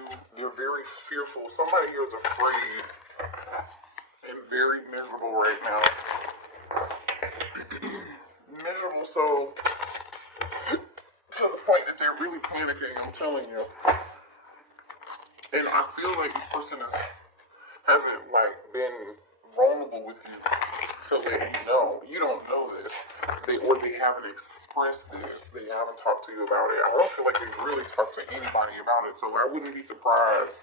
you. They're very fearful. Somebody here is afraid and very miserable right now. Miserable, so to the point that they're really panicking, I'm telling you. And I feel like this person hasn't like been vulnerable with you to let you know. You don't know this. They haven't expressed this. They haven't talked to you about it. I don't feel like they've really talked to anybody about it. So I wouldn't be surprised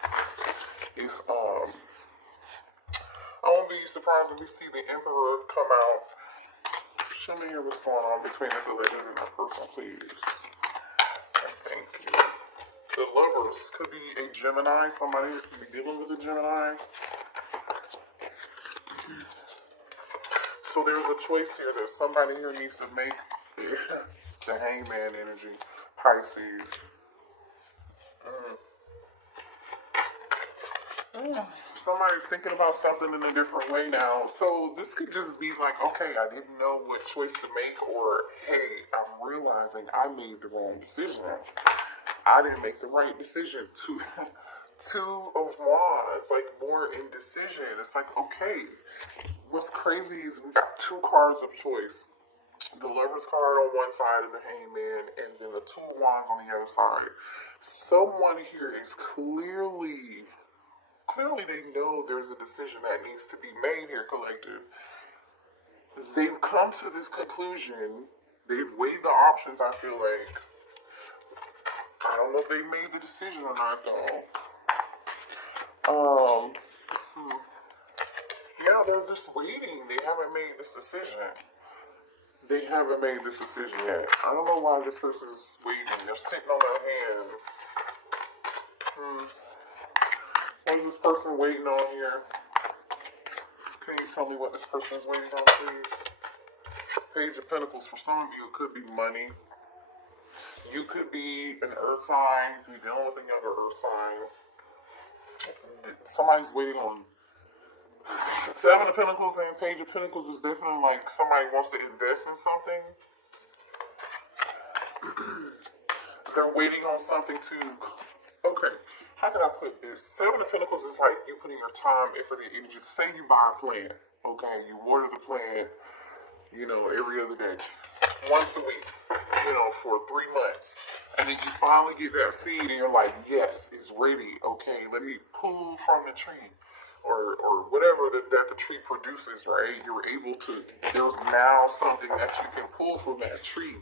if I won't be surprised if we see the Emperor come out. Show me here what's going on between the collective and the person, please. Thank you. The Lovers could be a Gemini. Somebody could be dealing with a Gemini. So there's a choice here that somebody here needs to make. The Hangman energy. Pisces. Somebody's thinking about something in a different way now. So this could just be like, okay, I didn't know what choice to make, or hey, I'm realizing I made the wrong decision. I didn't make the right decision. Two of Wands, like more indecision. It's like, okay, what's crazy is we got two cards of choice. The Lover's card on one side of the Hangman, and then the Two of Wands on the other side. Someone here is clearly they know there's a decision that needs to be made here, collective. They've come to this conclusion. They've weighed the options, I feel like. I don't know if they made the decision or not, though. Yeah, they're just waiting. They haven't made this decision. They haven't made this decision yet. I don't know why this person's waiting. They're sitting on their hands. What is this person waiting on here? Can you tell me what this person is waiting on, please? Page of Pentacles. For some of you, it could be money. You could be an earth sign. You're dealing with another earth sign. Somebody's waiting on Seven of Pentacles and Page of Pentacles is definitely like somebody wants to invest in something. They're waiting on something to... Okay, how can I put this? Seven of Pentacles is like you putting your time, effort, and energy. Say you buy a plant, okay? You water the plant, every other day. Once a week, for 3 months. And then you finally get that seed and you're like, yes, it's ready. Okay, let me pull from the tree. Or whatever that the tree produces, right? You're able to, there's now something that you can pull from that tree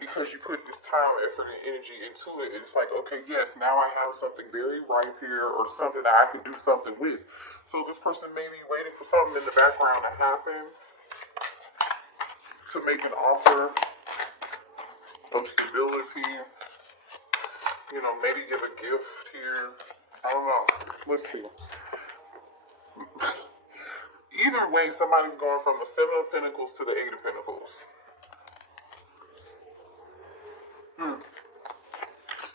because you put this time, effort, and energy into it. It's like, okay, yes, now I have something very ripe here or something that I can do something with. So this person may be waiting for something in the background to happen to make an offer of stability, maybe give a gift here. I don't know. Let's see. Either way, somebody's going from the Seven of Pentacles to the Eight of Pentacles.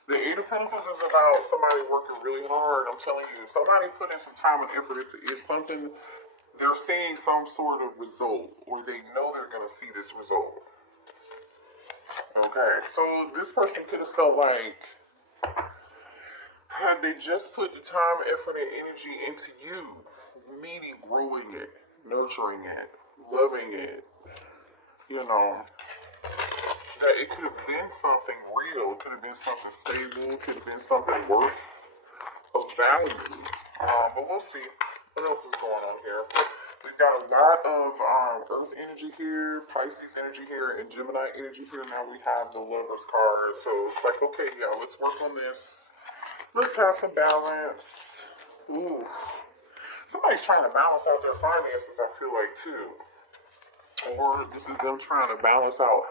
The Eight of Pentacles is about somebody working really hard. I'm telling you, somebody putting some time and effort into something. They're seeing some sort of result, or they know they're going to see this result. Okay, so this person could have felt like, had they just put the time, effort, and energy into you, meaning growing it, nurturing it, loving it, that it could have been something real, it could have been something stable, it could have been something worth of value. But we'll see what else is going on here. We've got a lot of Earth energy here, Pisces energy here, and Gemini energy here. Now we have the Lover's card. So it's like, okay, yeah, let's work on this. Let's have some balance. Ooh. Somebody's trying to balance out their finances, I feel like, too. Or this is them trying to balance out,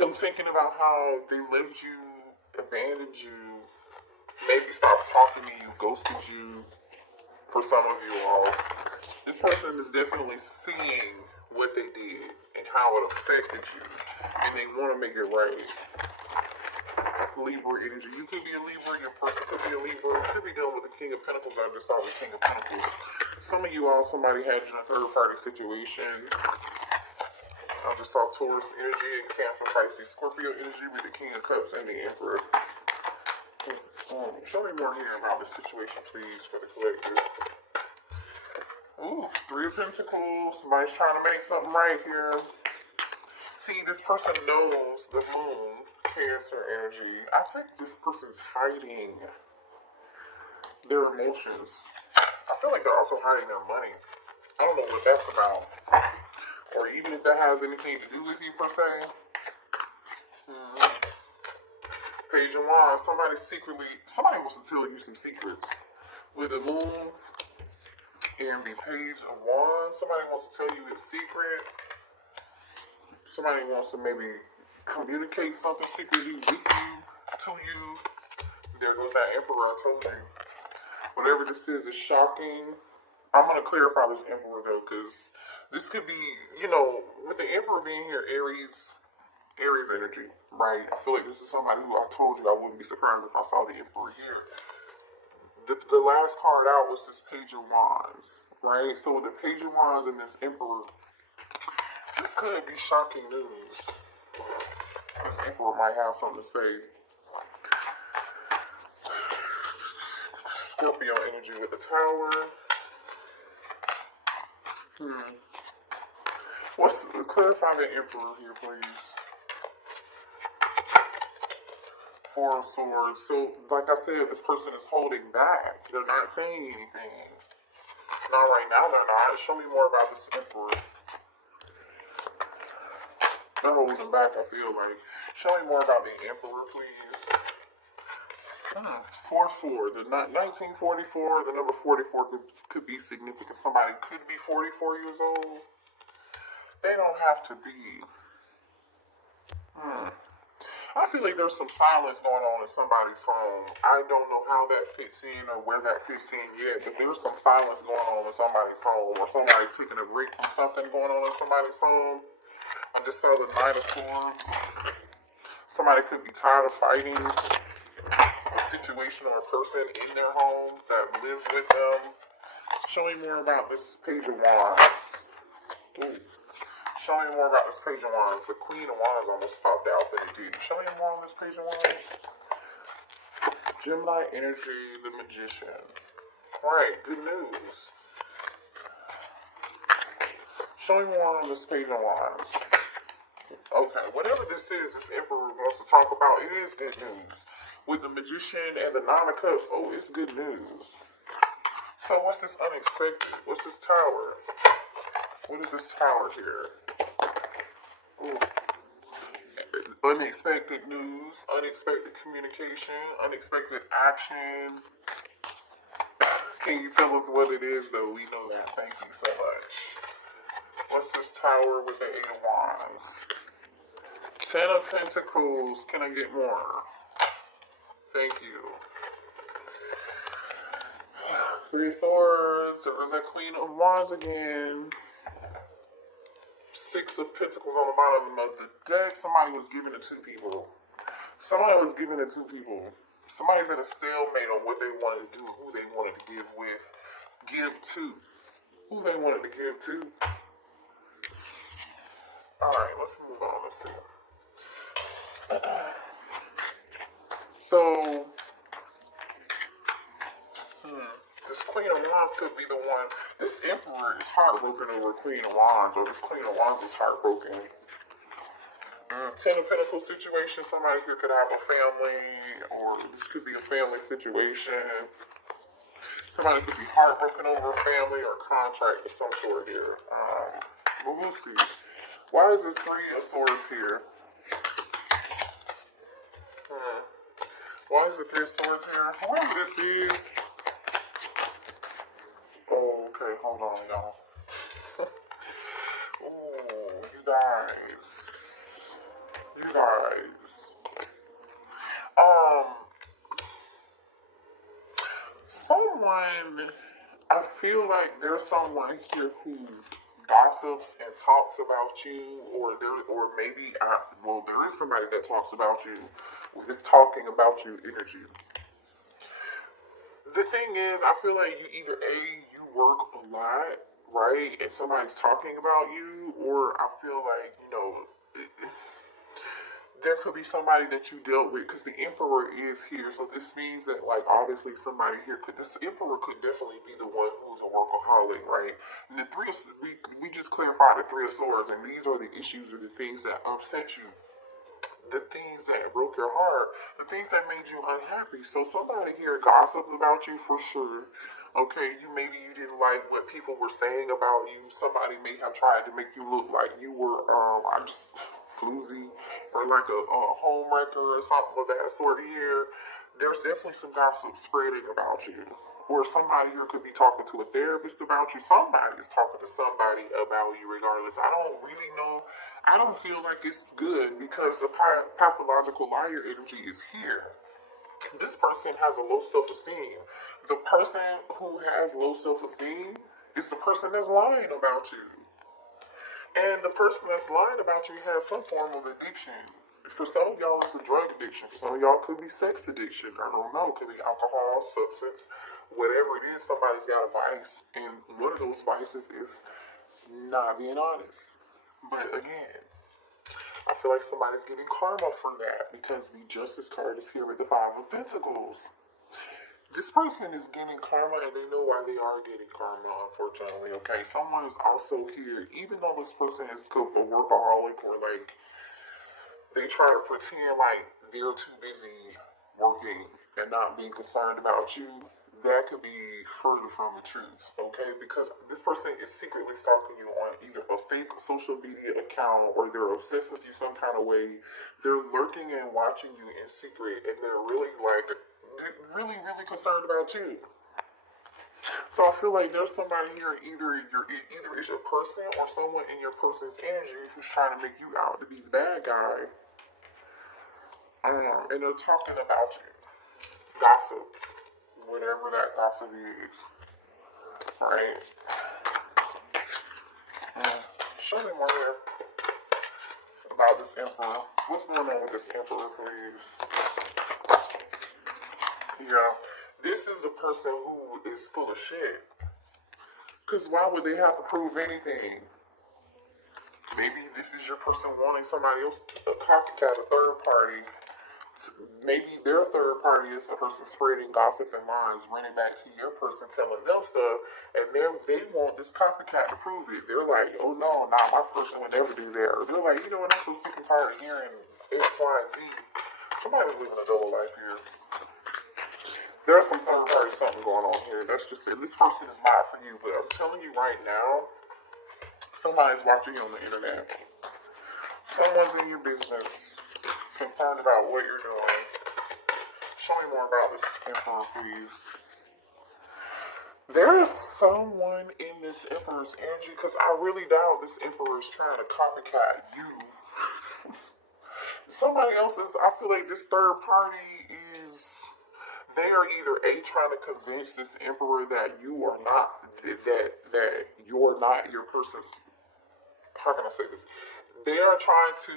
them thinking about how they left you, abandoned you, maybe stopped talking to you, ghosted you, for some of you all. This person is definitely seeing what they did and how it affected you, and they want to make it right. Libra energy. You could be a Libra, your person could be a Libra, you could be dealing with the King of Pentacles. I just saw the King of Pentacles. Some of you all, somebody had you in a third-party situation. I just saw Taurus energy and Cancer, Pisces, Scorpio energy with the King of Cups and the Emperor. Show me more here about this situation, please, for the collective. Ooh, Three of Pentacles. Somebody's trying to make something right here. See, this person knows the moon, Cancer energy. I think this person's hiding their emotions. I feel like they're also hiding their money. I don't know what that's about. Or even if that has anything to do with you, per se. Page of Wands. Somebody wants to tell you some secrets. With the moon and the Page of Wands, somebody wants to tell you a secret. Somebody wants to maybe communicate something secretly with you, to you. There goes that Emperor I told you. Whatever this is shocking. I'm going to clarify this Emperor, though, because this could be, you know, with the Emperor being here, Aries energy, right? I feel like this is somebody who I told you I wouldn't be surprised if I saw the Emperor here. The last card out was this Page of Wands, right? So with the Page of Wands and this Emperor, this could be shocking news. This Emperor might have something to say. Scorpio energy with the Tower. Clarify the Emperor here, please. Four of Swords. So, like I said, this person is holding back. They're not saying anything. Not right now, they're not. Show me more about this Emperor. They're holding back, I feel like. Show me more about the Emperor, please. 4-4. The 1944, the number 44 could be significant. Somebody could be 44 years old. They don't have to be. I feel like there's some silence going on in somebody's home. I don't know how that fits in or where that fits in yet, but there's some silence going on in somebody's home, or somebody's taking a break from something going on in somebody's home. I just saw the Knight of Swords. Somebody could be tired of fighting a situation or a person in their home that lives with them. Show me more about this Page of Wands. Show me more about this Page of Wands. The Queen of Wands almost popped out, but it did. Show me more on this Page of Wands. Gemini energy, the Magician. Alright, good news. Show me more on this Page of Wands. Okay, whatever this is, this Emperor wants to talk about, it is good news. With the Magician and the Nine of Cups, oh, it's good news. So what's this unexpected? What's this Tower? What is this Tower here? Ooh. Unexpected news, unexpected communication, unexpected action. Can you tell us what it is, though? We know that. Thank you so much. What's this Tower with the Eight of Wands? 10 of Pentacles. Can I get more? Thank you. Three of Swords. There was that Queen of Wands again. 6 of Pentacles on the bottom of the deck. Somebody was giving it to people. Somebody's at a stalemate on what they wanted to do, who they wanted to give to. Who they wanted to give to. Alright, let's move on. Let's see. So, this Queen of Wands could be the one. This Emperor is heartbroken over Queen of Wands, or this Queen of Wands is heartbroken. 10 of Pentacles situation. Somebody here could have a family, or this could be a family situation. Somebody could be heartbroken over a family or contract of some sort here. But we'll see. Why is there 3 of Swords here? Why is there 3 of Swords here? Whoever this is. Oh, okay, hold on, y'all. Oh, you guys. Someone, I feel like there's someone here who gossips and talks about you, or there is somebody that talks about you, is talking about you energy. The thing is, I feel like you either you work a lot, right, and somebody's talking about you, or I feel like, there could be somebody that you dealt with, because the Emperor is here, so this means that, like, obviously somebody here this Emperor could definitely be the one who's a workaholic, right? And the we just clarified the Three of Swords, and these are the issues or the things that upset you, the things that broke your heart, the things that made you unhappy. So somebody here gossiped about you for sure. Okay, maybe you didn't like what people were saying about you. Somebody may have tried to make you look like you were I just floozy, or like a home wrecker or something of that sort here. There's definitely some gossip spreading about you. Or somebody here could be talking to a therapist about you. Somebody is talking to somebody about you regardless. I don't really know. I don't feel like it's good, because the pathological liar energy is here. This person has a low self-esteem. The person who has low self-esteem is the person that's lying about you. And the person that's lying about you has some form of addiction. For some of y'all, it's a drug addiction. For some of y'all, it could be sex addiction. I don't know. It could be alcohol, substance, whatever it is. Somebody's got a vice. And one of those vices is not being honest. But again, I feel like somebody's getting karma for that, because the Justice card is here with the Five of Pentacles. This person is getting karma, and they know why they are getting karma, unfortunately, okay? Someone is also here, even though this person is a workaholic, or like, they try to pretend like they're too busy working and not being concerned about you. That could be further from the truth, okay? Because this person is secretly stalking you on either a fake social media account, or they're obsessed with you some kind of way. They're lurking and watching you in secret, and they're really really concerned about you. So I feel like there's somebody here, either it's a person or someone in your person's energy who's trying to make you out to be the bad guy. And they're talking about you. Gossip. Whatever that gossip is. Right? Show me more here about this Emperor. What's going on with this Emperor, please? Yeah. This is the person who is full of shit. Because why would they have to prove anything? Maybe this is your person wanting somebody else, a copycat, a third party. Maybe their third party is the person spreading gossip and lies, running back to your person, telling them stuff, and they want this copycat to prove it. They're like, oh no, nah, my person would never do that. Or they're like, you know what, I'm so sick and tired of hearing X, Y, and Z. Somebody's living a double life here. There's some third party something going on here. That's just it. This person is not for you, but I'm telling you right now, somebody's watching you on the internet. Someone's in your business, concerned about what you're doing. Show me more about this Emperor, please. There is someone in this Emperor's energy, because I really doubt this Emperor is trying to copycat you. Somebody else is, I feel like this third party is, they are either trying to convince this Emperor that you are not, that you're not your person's, how can I say this? They are trying to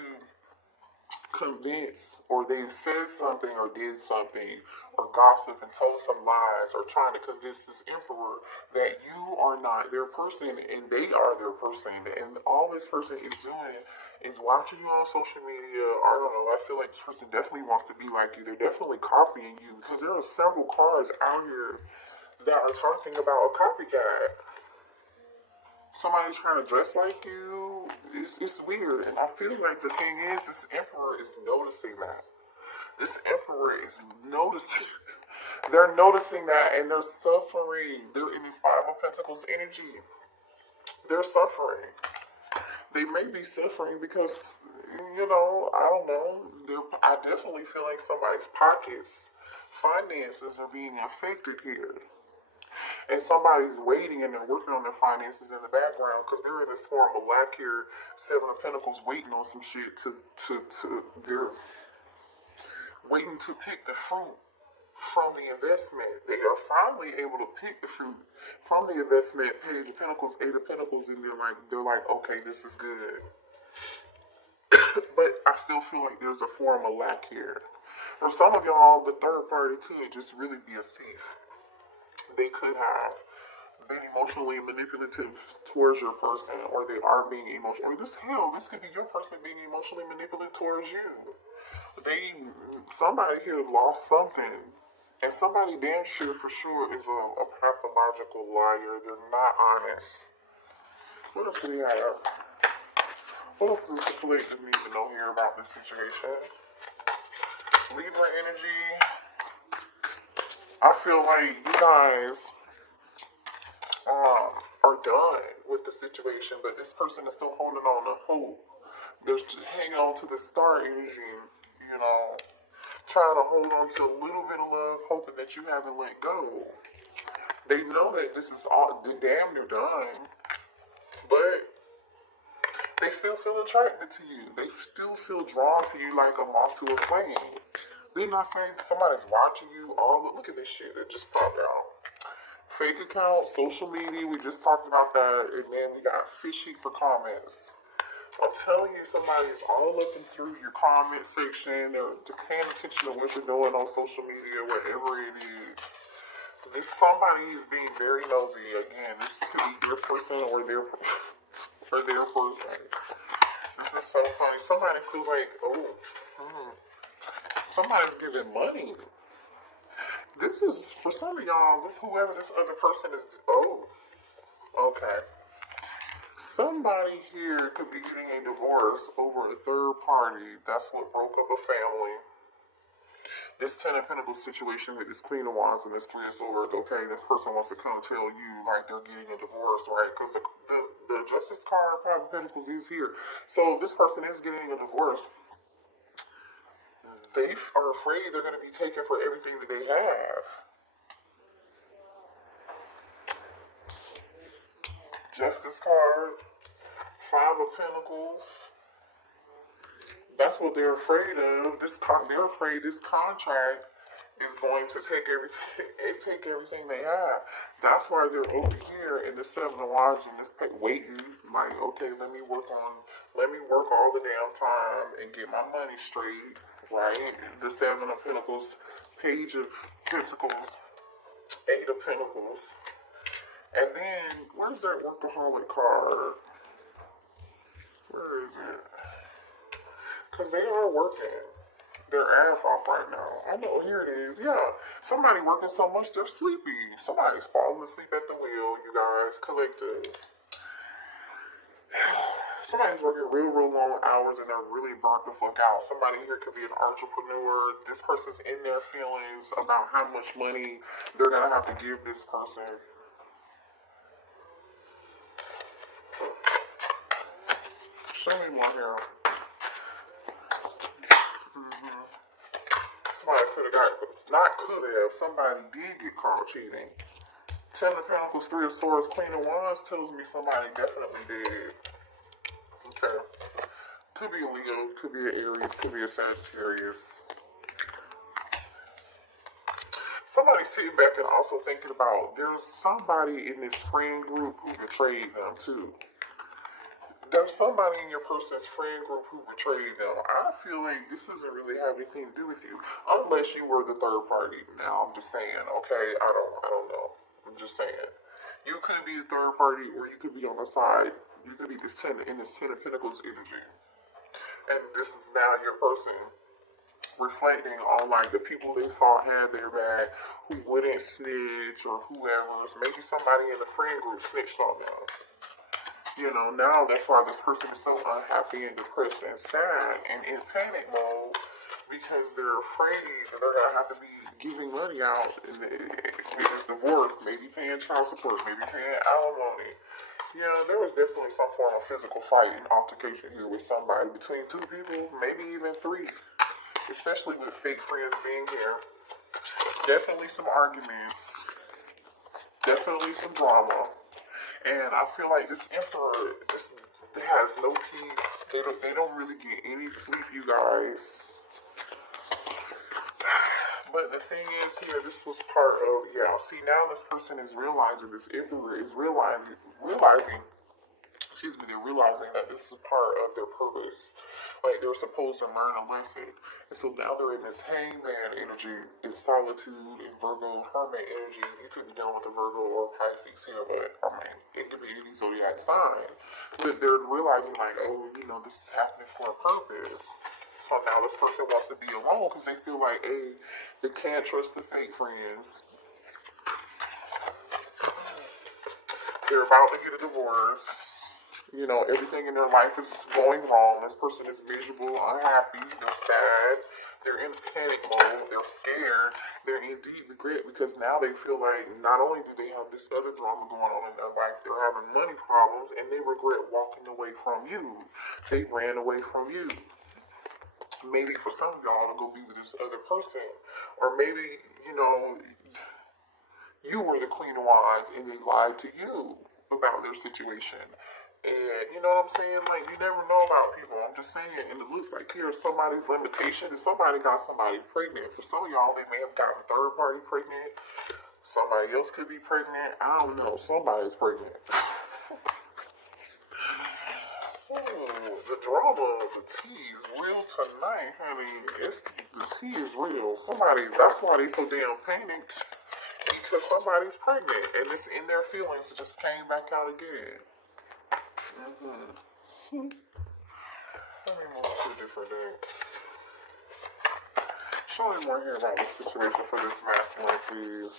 convince, or they've said something or did something, or gossip and told some lies, or trying to convince this Emperor that you are not their person and they are their person. And all this person is doing is watching you on social media. I don't know, I feel like this person definitely wants to be like you. They're definitely copying you, because there are several cards out here that are talking about a copycat. Somebody's trying to dress like you. It's weird. And I feel like the thing is, this Emperor is noticing that. This Emperor is noticing. They're noticing that, and they're suffering. They're in this Five of Pentacles energy. They're suffering. They may be suffering because, you know, I don't know. I definitely feel like somebody's pockets, finances are being affected here. And somebody's waiting and they're working on their finances in the background, because they're in this form of lack here. Seven of Pentacles, waiting on some shit they're waiting to pick the fruit from the investment. They are finally able to pick the fruit from the investment. Page of Pentacles, Eight of Pentacles, and they're like, okay, this is good. But I still feel like there's a form of lack here. For some of y'all, the third party could just really be a thief. They could have been emotionally manipulative towards your person, or they are being emotional. Or this could be your person being emotionally manipulative towards you. somebody here lost something, and somebody damn sure for sure is a pathological liar. They're not honest. What else do we have? What else does the collective need to know here about this situation? Libra energy. I feel like you guys are done with the situation, but this person is still holding on to hope. They're just hanging on to the star energy, you know, trying to hold on to a little bit of love, hoping that you haven't let go. They know that this is all damn near done, but they still feel attracted to you. They still feel drawn to you like a moth to a flame. They're not saying somebody's watching you. Look at this shit that just popped out. Fake account, social media, we just talked about that, and then we got fishing for comments. I'm telling you, somebody's all up and through your comment section. They're paying attention to what you're doing on social media, whatever it is. This somebody is being very nosy. Again, this could be their person or their person. This is so funny. Somebody feels like, somebody's giving money. This is, for some of y'all, whoever this other person is, okay. Somebody here could be getting a divorce over a third party. That's what broke up a family. This Ten of Pentacles situation with this Queen of Wands and this Three of Swords, okay, this person wants to come tell you like they're getting a divorce, right? Because the Justice card, Five of Pentacles is here. So this person is getting a divorce. They are afraid they're going to be taken for everything that they have. Justice card, Five of Pentacles. That's what they're afraid of. They're afraid this contract is going to take everything they have. That's why they're over here in the Seven of Wands and this waiting. Like, okay, let me work all the damn time and get my money straight. Right? The Seven of Pentacles, Page of Pentacles, Eight of Pentacles. And then, where's that workaholic card? Where is it? Because they are working their ass off right now. I know, here it is. Yeah, somebody working so much they're sleepy. Somebody's falling asleep at the wheel, you guys. Collective. Somebody's working real long hours and they're really burnt the fuck out. Somebody here could be an entrepreneur. This person's in their feelings about how much money they're going to have to give this person. Show me more here. Somebody did get caught cheating. Ten of Pentacles, Three of Swords, Queen of Wands tells me somebody definitely did. Okay. Could be a Leo, could be an Aries, could be a Sagittarius. Somebody's sitting back and also thinking about there's somebody in this friend group who betrayed them too. There's somebody in your person's friend group who betrayed them. I feel like this doesn't really have anything to do with you, unless you were the third party. Now I'm just saying, okay, I don't know. I'm just saying, you could be the third party, or you could be on the side. You could be in this Ten of Pentacles energy, and this is now your person reflecting on like the people they thought had their back, who wouldn't snitch, or whoever. Maybe somebody in the friend group snitched on them. You know, now that's why this person is so unhappy and depressed and sad and in panic mode, because they're afraid that they're going to have to be giving money out in this divorce, maybe paying child support, maybe paying alimony. Yeah, there was definitely some form of physical fight and altercation here with somebody, between two people, maybe even three, especially with fake friends being here. Definitely some arguments, definitely some drama. And I feel like this Emperor has no peace. They don't really get any sleep, you guys. But the thing is here, this was part of, see, now this person is realizing, this Emperor is realizing, they're realizing that this is part of their purpose. Like, they're supposed to learn a lesson. And so now they're in this hangman energy, in solitude, in Virgo, hermit energy. You could be dealing with a Virgo or Pisces here, but, I mean, it could be any zodiac sign. But they're realizing, like, oh, you know, this is happening for a purpose. So now this person wants to be alone because they feel like, hey, they can't trust the fake friends. They're about to get a divorce. You know, everything in their life is going wrong. This person is miserable, unhappy, they're sad, they're in panic mode, they're scared, they're in deep regret because now they feel like not only do they have this other drama going on in their life, they're having money problems and they regret walking away from you. They ran away from you. Maybe for some of y'all to go be with this other person. Or maybe, you know, you were the Queen of Wands and they lied to you about their situation. And you know what I'm saying? Like, you never know about people. I'm just saying, and it looks like here's somebody's limitation. If somebody got somebody pregnant, for some of y'all, they may have gotten a third party pregnant. Somebody else could be pregnant. I don't know. Somebody's pregnant. The drama, the tea is real tonight, honey. The tea is real. That's why they so damn panicked. Because somebody's pregnant. And it's in their feelings. It just came back out again. Let me move to a different day. Show me more here about the situation for this masculine, please.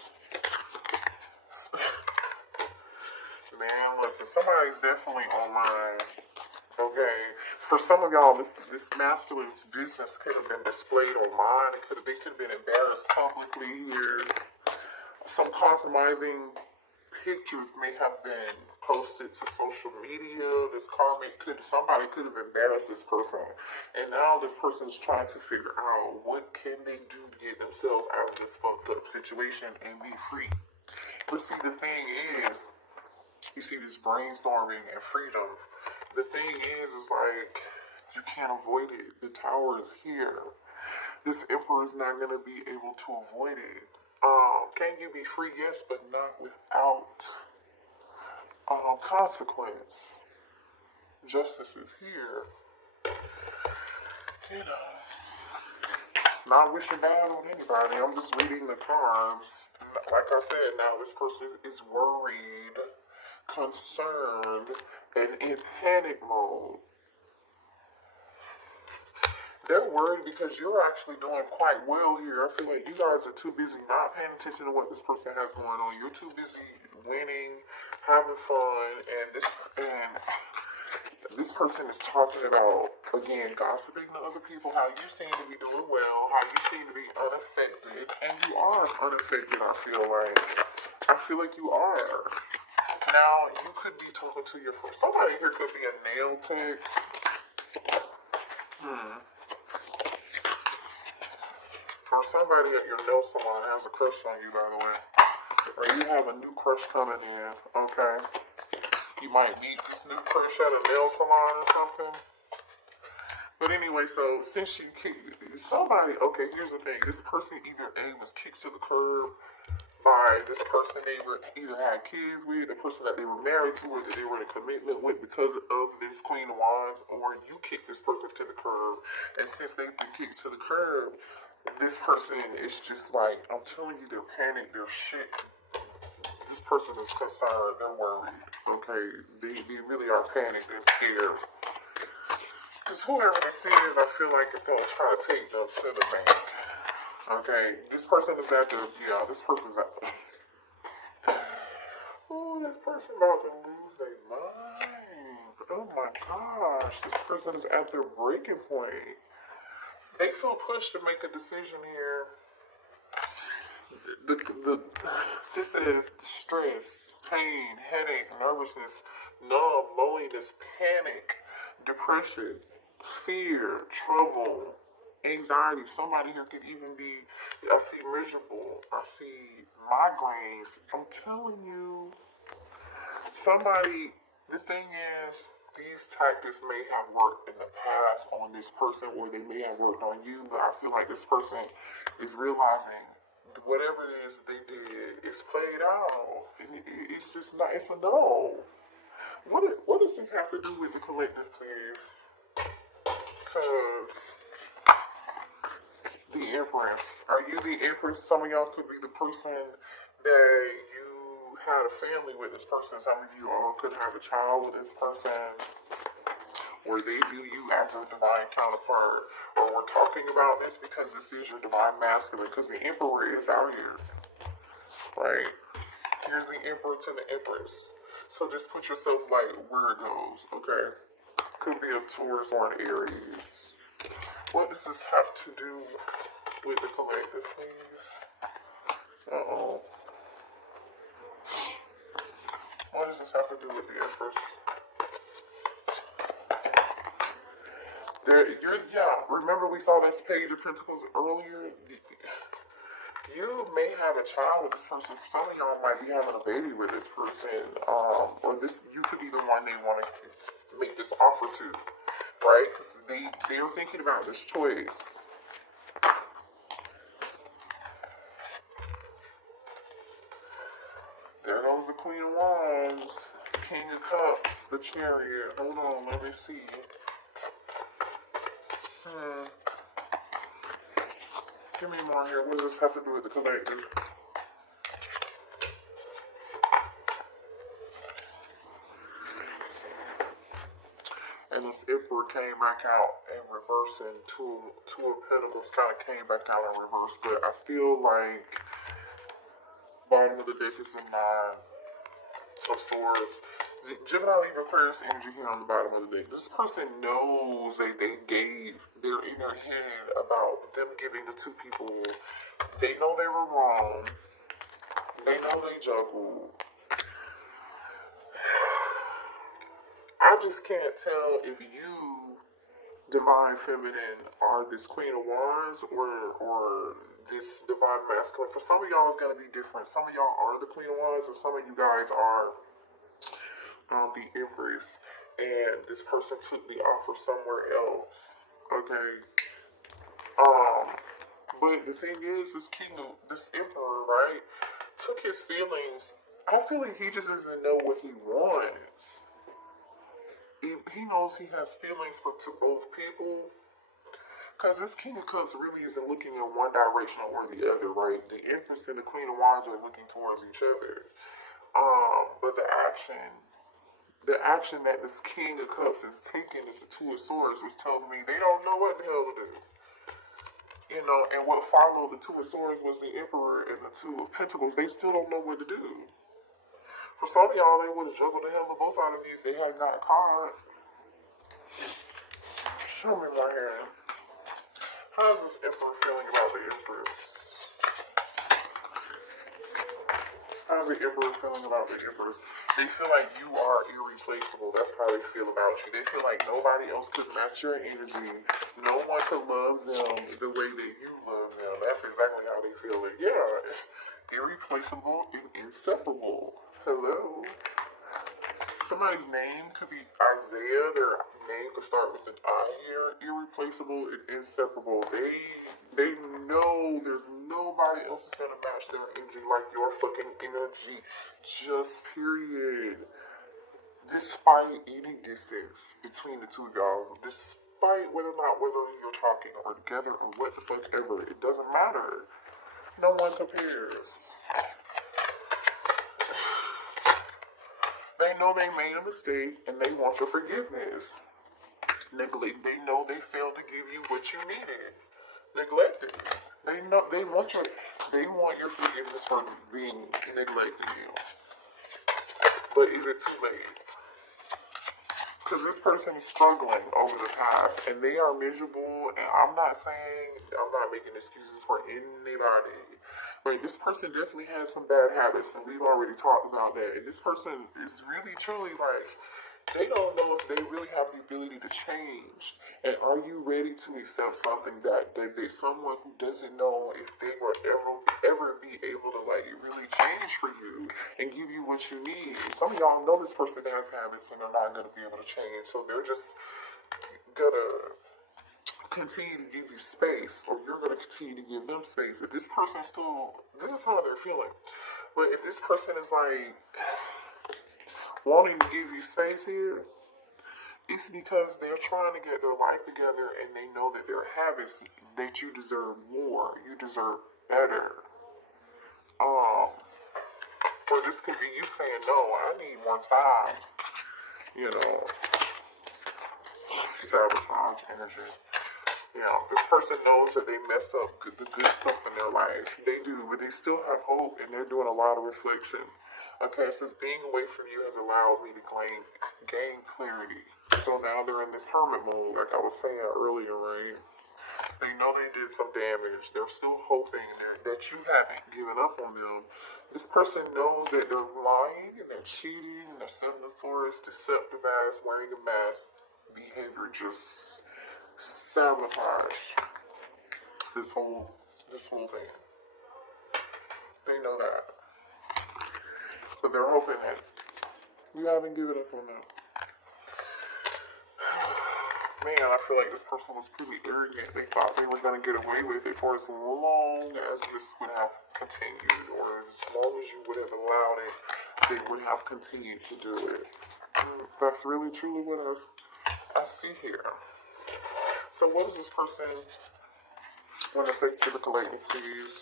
Man, listen, somebody's definitely online. Okay, for some of y'all, this masculine's business could have been displayed online. They could have been embarrassed publicly here. Some compromising pictures may have been posted to social media. Somebody could have embarrassed this person, and now this person is trying to figure out what can they do to get themselves out of this fucked up situation and be free. But see, the thing is, you see this brainstorming and freedom. The thing is like, you can't avoid it. The tower is here. This emperor is not going to be able to avoid it. Can you be free? Yes, but not without consequence. Justice is here. You know, not wishing bad on anybody. I'm just reading the cards. Like I said, now this person is worried, concerned, and in panic mode. They're worried because you're actually doing quite well here. I feel like you guys are too busy not paying attention to what this person has going on. You're too busy winning, having fun, and this person is talking about, again, gossiping to other people, how you seem to be doing well, how you seem to be unaffected, and you are unaffected, I feel like you are. Now, you could be talking to your friend. Somebody here could be a nail tech. Or somebody at your nail salon has a crush on you, by the way. Or you have a new crush coming in, okay? You might meet this new crush at a nail salon or something. But anyway, so since you kicked somebody, okay, here's the thing. This person either A, was kicked to the curb by this person they were either had kids with, the person that they were married to, or that they were in a commitment with because of this Queen of Wands, or you kicked this person to the curb. And since they've been kicked to the curb, this person is just like, I'm telling you, they're panicked, they're shit. This person is concerned, they're worried, okay? They really are panicked and scared. Because whoever this is, I feel like it's going to try to take them to the bank. Okay, this person is at their, this person's at, this person about to lose their mind. Oh my gosh, this person is at their breaking point. They feel pushed to make a decision here. This is stress, pain, headache, nervousness, numb, loneliness, panic, depression, fear, trouble, anxiety. Somebody here could even be, I see miserable, I see migraines. I'm telling you, the thing is, these tactics may have worked in the past on this person, or they may have worked on you, but I feel like this person is realizing whatever it is they did is played out. It's just not, it's a no. What does this have to do with the collective, please? Because the Empress. Are you the Empress? Some of y'all could be the person that you had a family with this person. Some of you all could have a child with this person, or they view you as a divine counterpart, or we're talking about this because this is your divine masculine, because the Emperor is out here, right? Here's the Emperor to the Empress. So just put yourself like where it goes, okay? Could be a Taurus or an Aries. What does this have to do with the collective, please? Uh-oh. What does this have to do with the Empress? Remember we saw this Page of Pentacles earlier? You may have a child with this person. Some of y'all might be having a baby with this person. Or you could be the one they want to make this offer to, right? Because they're thinking about this choice. There goes the Queen of Wands, King of Cups, the Chariot. Hold on, let me see. Give me more here. What does this have to do with the collective? And this Emperor came back out in reverse, and Two of Pentacles kind of came back out in reverse. But I feel like bottom of the deck is the Nine of Swords. The Gemini, Libra, Aquarius energy here on the bottom of the deck. This person knows they're in their head about them giving the two people. They know they were wrong. They know they juggled. I just can't tell if you, Divine Feminine, are this Queen of Wands or this Divine Masculine. For some of y'all, it's going to be different. Some of y'all are the Queen of Wands, and some of you guys are the Empress, and this person took the offer somewhere else. Okay. But the thing is, this Emperor, right, took his feelings. I feel like he just doesn't know what he wants. He knows he has feelings to both people. Because this King of Cups really isn't looking in one direction or the other, right? The Empress and the Queen of Wands are looking towards each other. But the action that this King of Cups is taking is the Two of Swords, which tells me they don't know what the hell to do. You know, and what followed the Two of Swords was the Emperor and the Two of Pentacles. They still don't know what to do. For some of y'all, they would have juggled the hell of both out of you if they hadn't got caught. Show me my hand. How's this Emperor feeling about the Empress? How's the Emperor feeling about the Empress? They feel like you are irreplaceable. That's how they feel about you. They feel like nobody else could match your energy. No one could love them the way that you love them. That's exactly how they feel it. Yeah. Irreplaceable and inseparable. Hello. Somebody's name could be Isaiah. Their name could start with an I here. Irreplaceable and inseparable. They know there's nobody else that's gonna match their energy like your fucking energy. Just period. Despite any distance between the two of y'all, despite whether you're talking or together or what the fuck ever, it doesn't matter. No one compares. They know they made a mistake and they want your forgiveness. They know they failed to give you what you needed. Neglected. They want your forgiveness for being neglecting you. But is it too late? Because this person is struggling over the past and they are miserable, and I'm not making excuses for anybody. But this person definitely has some bad habits, and we've already talked about that. And this person is really, truly like, they don't know if they really have the ability to change. And are you ready to accept something that someone who doesn't know if they will ever be able to like really change for you and give you what you need? Some of y'all know this person has habits and they're not going to be able to change, so they're just gonna continue to give you space, or you're going to continue to give them space. If this person this is how they're feeling. But if this person is like wanting to give you space here, it's because they're trying to get their life together and they know that their habits, that you deserve more. You deserve better. Or this could be you saying, no, I need more time. You know, sabotage energy. Yeah, this person knows that they messed up the good stuff in their life. They do, but they still have hope, and they're doing a lot of reflection. Okay, it says being away from you has allowed me to gain clarity. So now they're in this hermit mode, like I was saying earlier, right? They know they did some damage. They're still hoping that you haven't given up on them. This person knows that they're lying and they're cheating and they're selling the source, deceptive ass, wearing a mask behavior, just sabotage this whole thing. They know that. But they're hoping that you haven't given up on them. Man, I feel like this person was pretty arrogant. They thought they were going to get away with it for as long as this would have continued, or as long as you would have allowed it, they would have continued to do it. That's really truly what I see here. So what does this person want to say to the collective, please?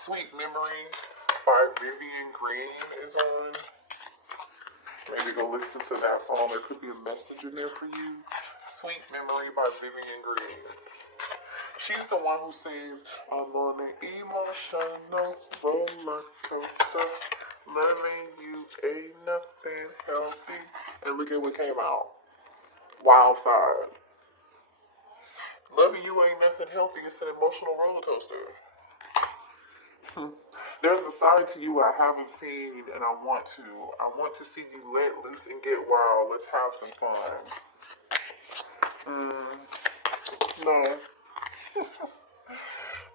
Sweet Memory by Vivian Green is on. Maybe go listen to that song. There could be a message in there for you. Sweet Memory by Vivian Green. She's the one who sings, I'm on an emotional roller coaster. Loving you ain't nothing healthy. And look at what came out. Wild Side. Loving you ain't nothing healthy. It's an emotional roller coaster. There's a side to you I haven't seen, and I want to see you let loose and get wild. Let's have some fun. No.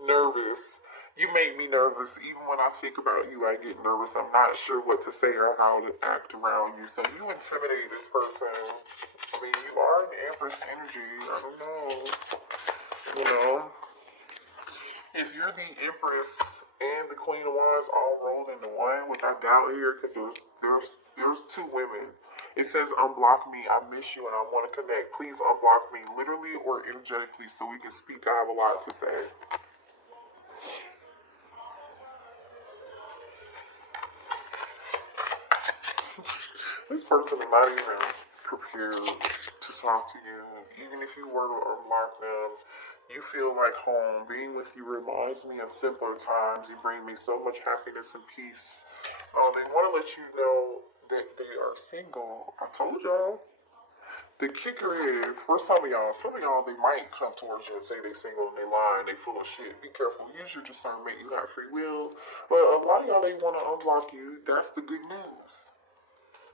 Nervous. You make me nervous. Even when I think about you, I get nervous. I'm not sure what to say or how to act around you. So you intimidate this person. I mean, you are an Empress energy. I don't know. You know? If you're the Empress and the Queen of Wands all rolled into one, which I doubt here, because there's two women. It says unblock me, I miss you, and I want to connect. Please unblock me, literally or energetically, so we can speak. I have a lot to say. This person is not even prepared to talk to you. Even if you were to unblock them, you feel like home. Being with you reminds me of simpler times. You bring me so much happiness and peace. They want to let you know that they are single. I told y'all. The kicker is, for some of y'all, they might come towards you and say they single and they lying, they full of shit. Be careful. Use your discernment. You have free will. But a lot of y'all, they want to unblock you. That's the good news.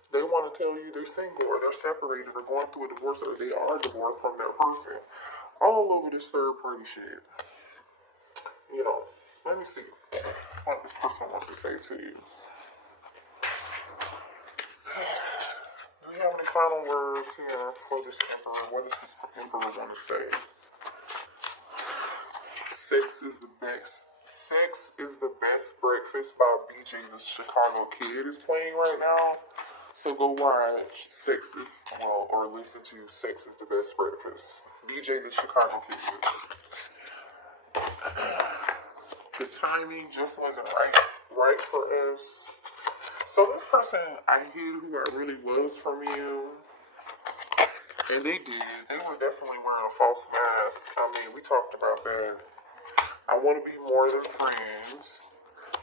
They want to tell you they're single or they're separated or going through a divorce or they are divorced from their person. All over this third party shit. You know, let me see what this person wants to say to you. Do we have any final words here for this Emperor? What does this Emperor want to say? Sex is the best breakfast by BJ the Chicago Kid is playing right now. So go watch or listen to Sex is the Best Breakfast. BJ the Chicago Kid. The timing just wasn't right for us. So this person, I hid who I really was from you. And they did. They were definitely wearing a false mask. I mean, we talked about that. I want to be more than friends.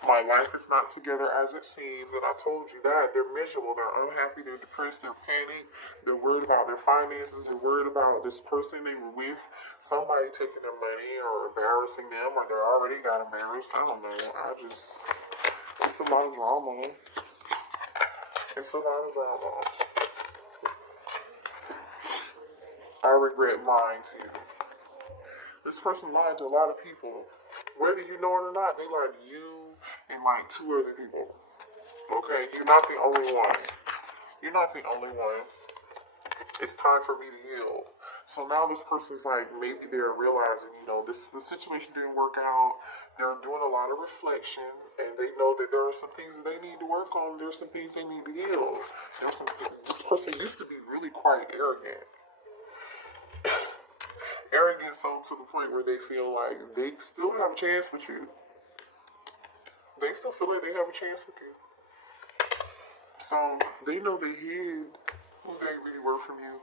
My life is not together as it seems, and I told you that. They're miserable, they're unhappy, they're depressed, they're panicked, they're worried about their finances, they're worried about this person they were with, somebody taking their money or embarrassing them, or they already got embarrassed. I don't know. It's a lot of drama. I regret lying to you. This person lied to a lot of people. Whether you know it or not, they lied to you and like 2 other people. Okay? You're not the only one. It's time for me to heal. So now this person's like, maybe they're realizing, the situation didn't work out. They're doing a lot of reflection, and they know that there are some things that they need to work on. There's some things they need to heal. This person used to be really quite arrogant. Arrogant so to the point where they feel like they still have a chance with you. They still feel like they have a chance with you. So they know they hid who they really were from you.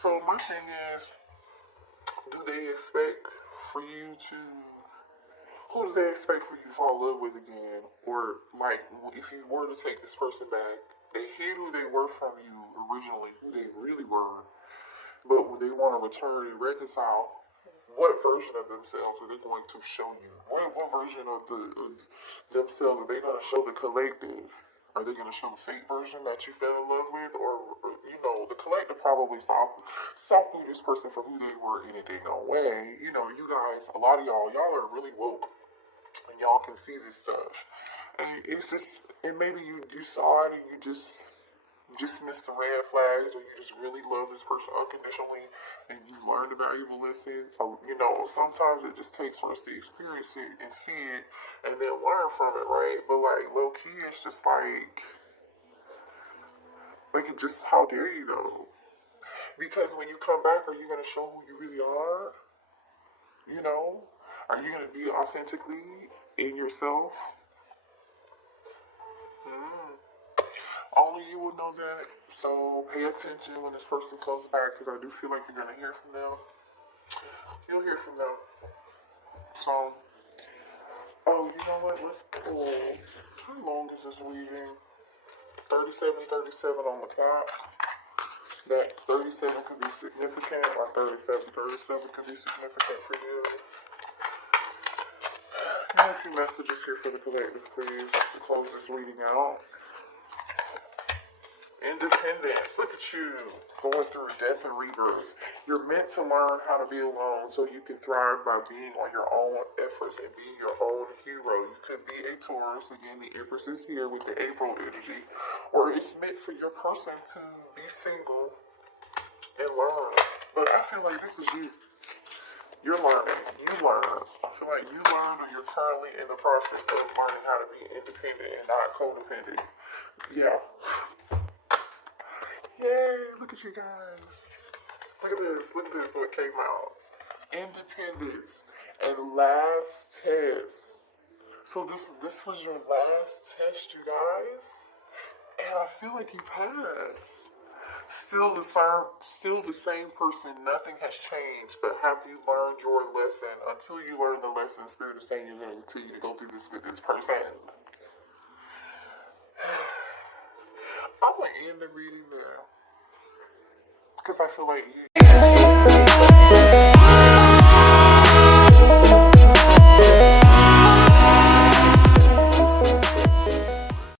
So my thing is, do they expect for you to, who do they expect for you to fall in love with again? Or, like, if you were to take this person back, they hid who they were from you originally, who they really were, but when they want to return and reconcile, what version of themselves are they going to show you? What version of themselves are they going to show the collective? Are they going to show the fake version that you fell in love with? Or you know, the collective probably saw through this person for who they were in a dang way. You know, you guys, a lot of y'all are really woke. And y'all can see this stuff. And it's just, and maybe you saw it and you just missed the red flags, or you just really love this person unconditionally and you learned a valuable lesson. So, you know, sometimes it just takes for us to experience it and see it and then learn from it, right? But like low key, it's just like it just, how dare you though? Because when you come back, are you going to show who you really are? You know? Are you going to be authentically in yourself? Only you will know that. So pay attention when this person comes back, because I do feel like you're going to hear from them. You'll hear from them. So, oh, you know what? Let's pull. How long is this reading? 37 on the clock. That 37 could be significant, or 37 could be significant for you. And a few messages here for the collective, please, to close this reading out. Independence. Look at you, going through death and rebirth. You're meant to learn how to be alone so you can thrive by being on your own efforts and being your own hero. You could be a Taurus. Again, the Empress is here with the April energy. Or it's meant for your person to be single and learn. But I feel like this is you. You're learning. You learn. I feel like you learn, or you're currently in the process of learning how to be independent and not codependent. Yeah. Yay, look at you guys. Look at this, what came out. Independence and last test. So this was your last test, you guys? And I feel like you passed. Still the same person, nothing has changed, but have you learned your lesson? Until you learn the lesson, Spirit is saying you're going to continue to go through this with this person. I'm going to end the reading there, because I feel like